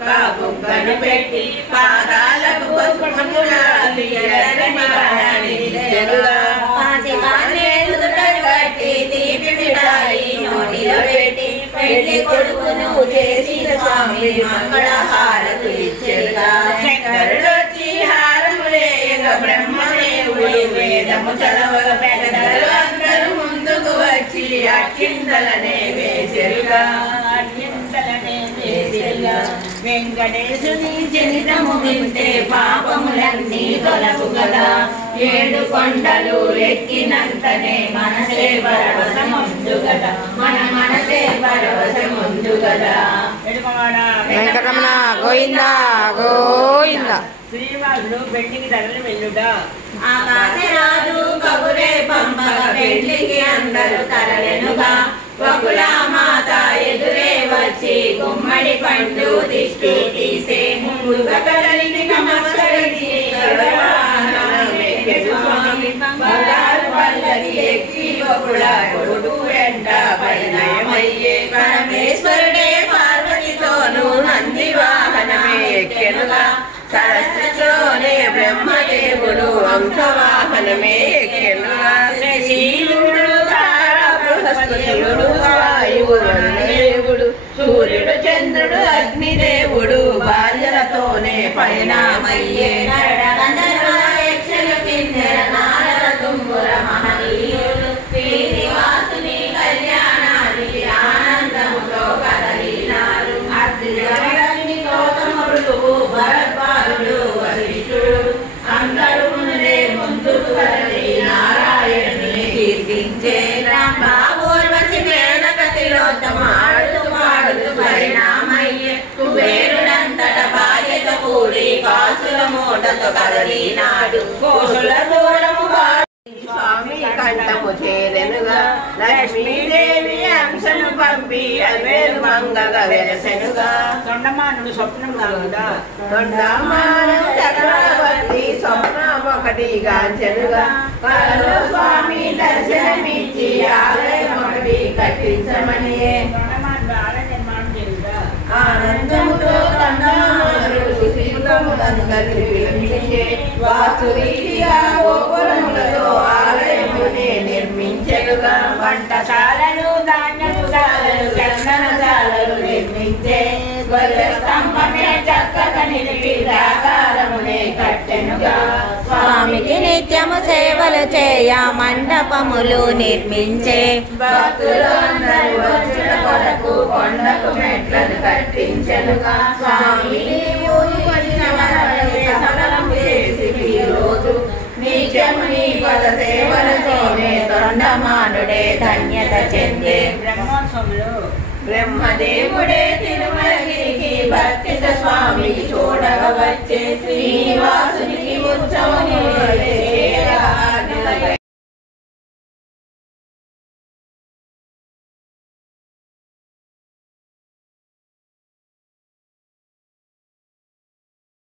ఒక్క బుగ్గను పెట్టి పాదాలకు పసుపును రాసి ఎర్రని బాణాలిచ్చెనుగా కట్టి తీపి మిఠాయి నోటిలో పెట్టి పెళ్లి కొడుకును చేసిన స్వామి మంగళహారతులిచ్చెనుగా శంకరుడొచ్చి హారములేయగా బ్రహ్మదేవుడు వేదము చదవగా పెద్దలు అందరూ ముందుకు వచ్చి అక్షింతలనే వేసెరుగా వెంకటేశుని చరితము వింటే పాపములన్నీ తొలగు గదా ఏడు కొండలు ఎక్కినంతనే మనసే పరవశముందు గదా మనసే పరవశముందు గదా వెంకటరమణ గోవింద గోవింద. శ్రీనివాసుడు పెళ్లికి తరలి వెళ్ళుట ఆకాశరాజు కబురే పంపగా పెళ్లికి అందరూ తరలెనుగా వకులామాత ఎదురే వచ్చి గుమ్మడి పండు దిష్టి తీసే ముందుగా కదలిని నమస్కరించి బంగారు పల్లకి ఎక్కి వకుల కొడుకు వెంట పరిణయమయ్యే పరమేశ్వరుడే పార్వతితోనూ నంది వాహనమే ఎక్కెనుగా సరస్వతిలోనే బ్రహ్మదేవుడు వంశవాహనమే ఎక్కెనుగా శీలుడు బృహస్పతియుడు వాయువు దేవుడు సూర్యుడు చంద్రుడు అగ్నిదేవుడు భార్యలతోనే పరిణామయ్యే మహనీయుడు శ్రీనివాసుని కళ్యాణానికి ఆనందముతో కదలినారు అర్జునుని గౌతముడు భరద్వాజుడు వశిష్ఠుడు అందరూ ముందుకు కదలి నారాయణుని కీర్తించే ఊర్వశి మేనక తిలోత్తమాడుతూ పాడుతూ పరిణామయ్యే కుబేరుడంతట భార్యతో కూడి కాసుల మూటతో కదలినాడు కోసుల దూరము స్వామి కంఠము చేరెనుగా లక్ష్మీదేవి అంశను పంపి అవేలు మంగగా వెలసెనుగా తొండమానుడు స్వప్నం కాదా తొండమాను చక్రవర్తి స్వప్నం ఒకటి గాంచెనుగా కలలో స్వామి దర్శనమిచ్చి ఆలయం ఒకటి కట్టించమని ఆనందముతో వాస్తురీతిగా గోపురములతో ఆలయమునే నిర్మించెనుగా వంటశాలలు ధాన్యశాలలు చందనశాలలు నిర్మించే స్తంభమే చక్కగా నిలిపి ప్రాకారమునే కట్టెనుగా స్వామికి నిత్యము సేవలు చేయ మండపములు నిర్మించే భక్తులు అందరూ వచ్చిన కొరకు కొండకు మెట్లను కట్టించెనుగా స్వామి రోజు నిత్యము నీ పద సేవలతోనే తొండమానుడే ధన్యత చెందే బ్రహ్మోత్సవంలో బ్రహ్మదేవుడే తిరుమలగిరికి భక్తిత స్వామికి చూడగా వచ్చే